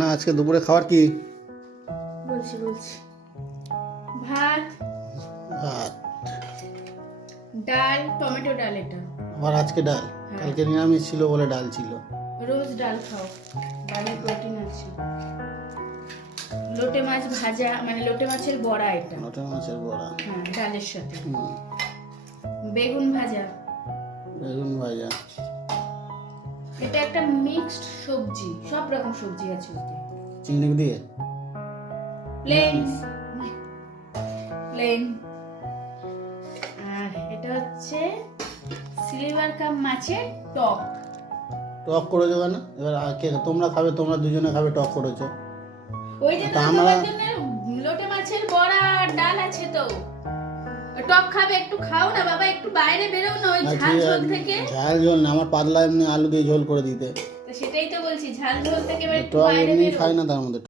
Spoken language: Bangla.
না আজকে দুপুরে খাবার কি? বলছি ভাত, ভাত, ডাল, টমেটো ডাল। এটা আবার আজকে ডাল? কালকে নিরামিষ ছিল বলে ডাল ছিল। রোজ ডাল খাও, ডালে প্রোটিন আছে। লোটে মাছ ভাজা, মানে লোটে মাছের বড়া। এটা লোটে মাছের বড়া, হ্যাঁ, ডালের সাথে। হুম, বেগুন ভাজা। বেগুন ভাজা। এটা একটা মিক্সড সবজি, সব রকম সবজি আছে ওতে। চিংড়ি দিয়ে প্লেন। আর এটা হচ্ছে সিলভার কাপ মাছের টক। টক করেছো কেন? এবার তোমরা খাবে, তোমরা দুজনে খাবে, টক করেছো। ওই যে তোমাদের জন্য লোটে মাছের বড়া আর ডাল আছে তো। টক খাবে, একটু খাও না বাবা, একটু বাইরে বেরো না ওই ঝাল ঝোল থেকে। ঝাল ঝোল না, আমার পাতলা এমনি আলু দিয়ে ঝোল করে দিতে। সেটাই তো বলছি, ঝাল ঝোল থেকে একটু টক বাইরে এমনি বেরো। খাই না তার মধ্যে।